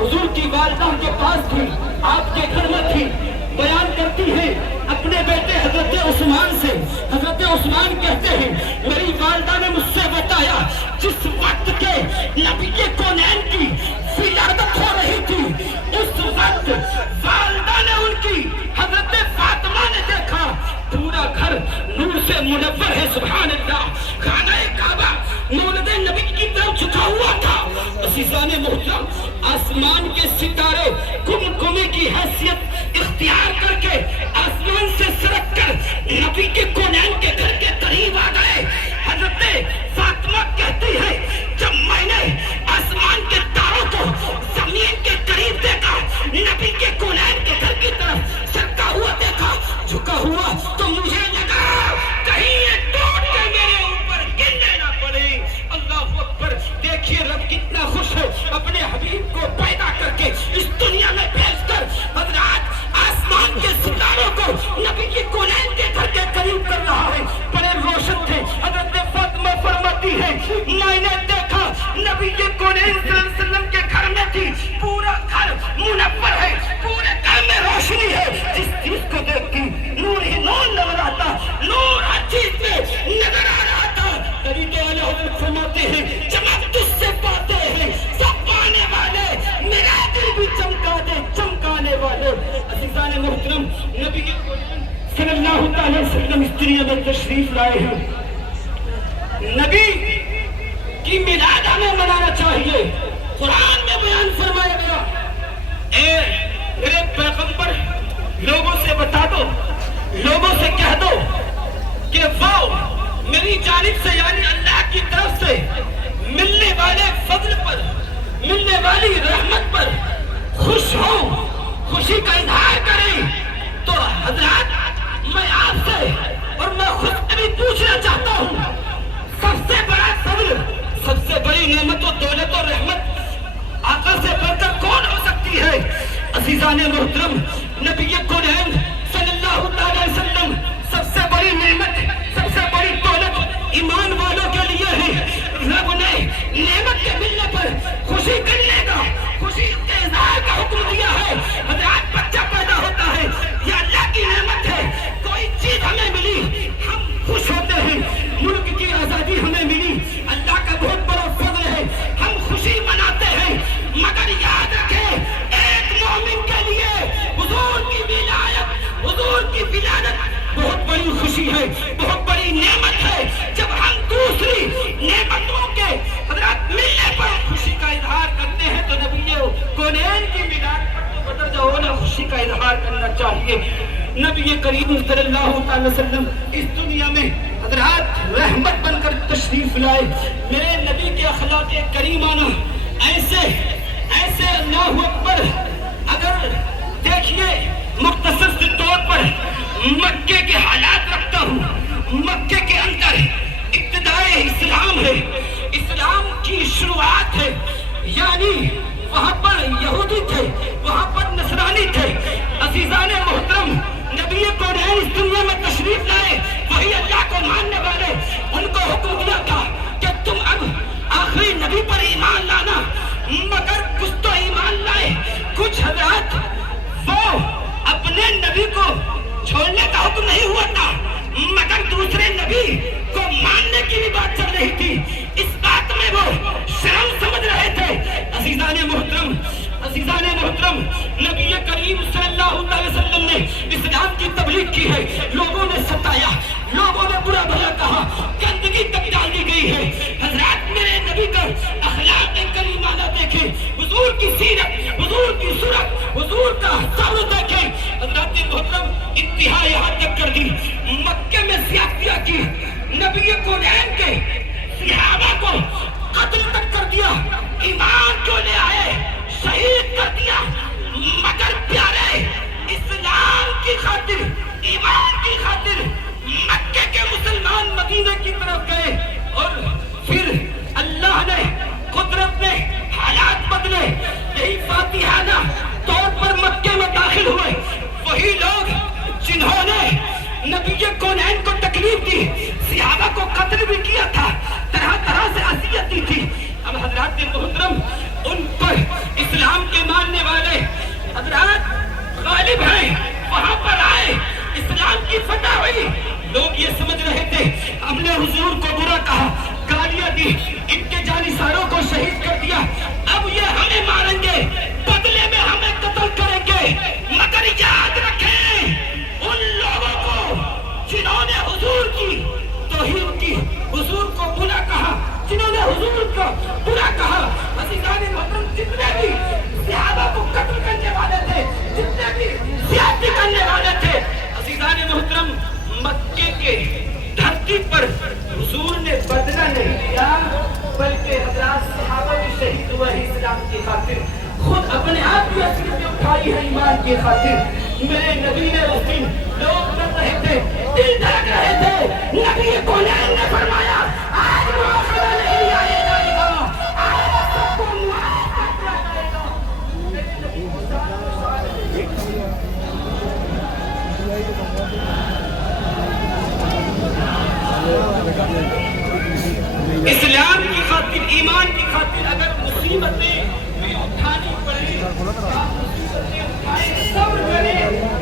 हुजूर की वालिदा के पास थी, आपके घर में थी। बयान करती है अपने बेटे हजरत उस्मान से। हजरत उस्मान कहते हैं मेरी वालिदा ने मुझसे बताया जिस वक्त के नबी के कौनैन की विलादत हो रही थी, उस वक्त वालिदा ने उनकी हजरत फातिमा ने देखा पूरा घर नूर से मुनव्वर है। सुभान अल्लाह। खाना काबा मौलद नबी की तरफ झुका हुआ था। अज़ीज़ाने मोहतरम, आसमान के सितारे कुमकुमे की हैसियत इख्तियार करके आसमान से सरक कर नबी के कौनैन के घर के करीब आ गए। हजरत फातिमा कहती है जब मैंने आसमान के तारों को जमीन के करीब देखा, नबी के कौनैन के घर की तरफ सरका हुआ देखा, झुका हुआ, तो मुझे लगा कहीं ये टूट के मेरे ऊपर गिरने ना पड़े। अल्लाह अकबर। देखिए रब कितना खुश है अपने हबीब को पैदा करके इस दुनिया में भेजकर हजरत आसमान के सितारों को नबी के कौनैन के घर के करीब कर रहा है। बड़े रोशन थे। हजरत फातिमा फरमाती है मैंने देखा नबी के कौनैन सल्लल्लाहु अलैहि वसल्लम के घर में थी, पूरा घर मुनव्वर है, पूरे घर में रोशनी है। जिस चीज को देखती नूर ही नूर नजर आता, नूर हर चीज में नजर आ रहा था। तभी तो आला हजरत फरमाते हैं चमक तुझसे पाते हैं सब पाने वाले, मेरा दिल भी चमका दे चमकाने वाले। अज़ीज़ाने मोहतरम, नबी के सल्लल्लाहु अलैहि वसल्लम इस दुनिया में तशरीफ लाए हैं। नबी की मिलाद हमें मनाना चाहिए। कुरान में बयान फरमाया गया, ए मेरे पैगंबर लोगों से बता दो, लोगों से कह दो कि वो मेरी जानिब से यानी अल्लाह की तरफ से मिलने वाले फضل पर, मिलने वाली रहमत पर खुश हो, खुशी का इजहार करें। तो हजरत मैं आपसे और मैं खुद से भी पूछना चाहता हूँ, सबसे बड़ा फضل, सबसे बड़ी नेमत और दौलत और रहमत आका से बढ़कर कौन हो सकती है? अज़ीज़ाने मोहतरम, नबी कौनैन सल्लल्लाहु अलैहि वसल्लम सबसे बड़ी नेमत, सबसे बड़ी दौलत ईमान वालों के लिए है। रब ने नेमत के मिलने पर खुशी करने का, खुशी के इज़हार का हुक्म दिया है। हजरत बच्चा पैदा होता है, यह अल्लाह की नेमत है। कोई चीज हमें मिली हम खुश होते हैं, मुल्क की आजादी हमें मिली, अल्लाह का बहुत बड़ा फضل है, हम खुशी मनाते हैं। मगर याद रखें एक मोमिन के लिए हुजूर की विलायत, हुजूर की विलादत बहुत बड़ी खुशी है, बहुत बड़ी नेमत है। जब हम दूसरी नेमतों के हजरत मिलने पर खुशी का इजहार करते हैं तो नबी कौनैन की मिलाद पर तो बदल जाओ ना, खुशी का इजहार करना चाहिए। नबी करीम सल्लल्लाहु अलैहि वसल्लम इस दुनिया में हजरत रहमत बनकर तशरीफ लाए। मेरे नबी के अखलाक करीमाना ऐसे ऐसे अल्लाहु अकबर। अगर देखिए मुख्तसर से तौर पर मक्के के हालात रखता हूँ। मक्के के अंदर इब्तिदाए इस्लाम है, इस्लाम की शुरुआत है, यानी वहाँ पर यहूदी थे, वहाँ पर नसरानी थे। अज़ीज़ाने मोहतरम, नबी कौनैन इस दुनिया में तशरीफ लाए, वही अल्लाह को मानने वाले, उनको हुक्म दिया था कि तुम अब आखिरी नबी पर ईमान लाना। मगर कुछ तो ईमान लाए, कुछ हजरत वो अपने नबी को छोड़ने का हुक्म नहीं हुआ था, मगर दूसरे नबी को मानने की भी बात चल रही थी। इस बात में वो शर्म समझ रहे थे। अज़ीज़ाने मोहतरम, अज़ीज़ाने मोहतरम, नबी करीम सल्लल्लाहु अलैहि वसल्लम ने इस्लाम की तबलीग की है। लोगों ने सताया, लोगों ने बुरा भला कहा, गंदगी तक डाल दी गई है। हजरत मेरे नबी का अखलाक करीमाना देखें, हुजूर की सीरत, हुजूर की सूरत, हुजूर का सब्र देखें। हजरत मोहतरम इंतहा यहाँ तक कर दी, मक्के में ज़ियादतियाँ की, नबी कौनैन के सहाबा को कत्ल तक कर दिया, ईमान जो ले आए शहीद कर दिया। मगर प्यारे इस्लाम की खातिर, ईमान की खातिर मक्के के मुसलमान मदीने की तरफ गए और फिर अल्लाह ने, कुदरत ने हालात बदले। यही फातिहाना तौर पर मक्के में दाखिल हुए वही लोग जिन्होंने नबी कौनैन को तकलीफ दी, सहाबा को कत्ल भी किया था, तरह तरह से अज़ियत दी थी। अब हजरत मोहतरम उन पर इस اسلام کے ماننے والے حضرات غالب ہیں، وہاں پر آئے، اسلام کی فتح ہوئی، لوگ یہ سمجھ رہے تھے ہم نے حضور کو برا کہا، گالیاں دی، ان کے جانثاروں کو شہید کر دیا، اب یہ ہمیں ماریں گے، بدلے میں ہمیں قتل کریں گے، مگر یاد رکھیں ان لوگوں کو جنہوں نے حضور کی توہین کی، حضور کو برا کہا، جنہوں نے حضور کو برا کہا، عزیزان محترم جتنے بھی صحابہ کو قتل کرنے والے تھے، جتنے بھی زیادتی کرنے والے تھے، عزیزان محترم مکے کے دھرتی پر حضور نے بدلہ نہیں لیا، بلکہ حضرات صحابہ بھی شہید ہوئے ہیں اسلام کی خاطر، خود اپنے آپ کی عصمتیں اٹھائی ہے ایمان کی خاطر۔ میرے نبی نے اس دن لوگ کر رہے تھے، دل دھڑک رہے تھے، نبی کونین نے فرمایا آج مواخذہ نہیں آئے جائے گا، آج سب کو معاف کر دیا جائے گا۔ اسلام کی خاطر، ایمان کی خاطر اگر مصیبتیں بھی اٹھانی پڑے، مصیبتیں اٹھائیں، صبر کریں،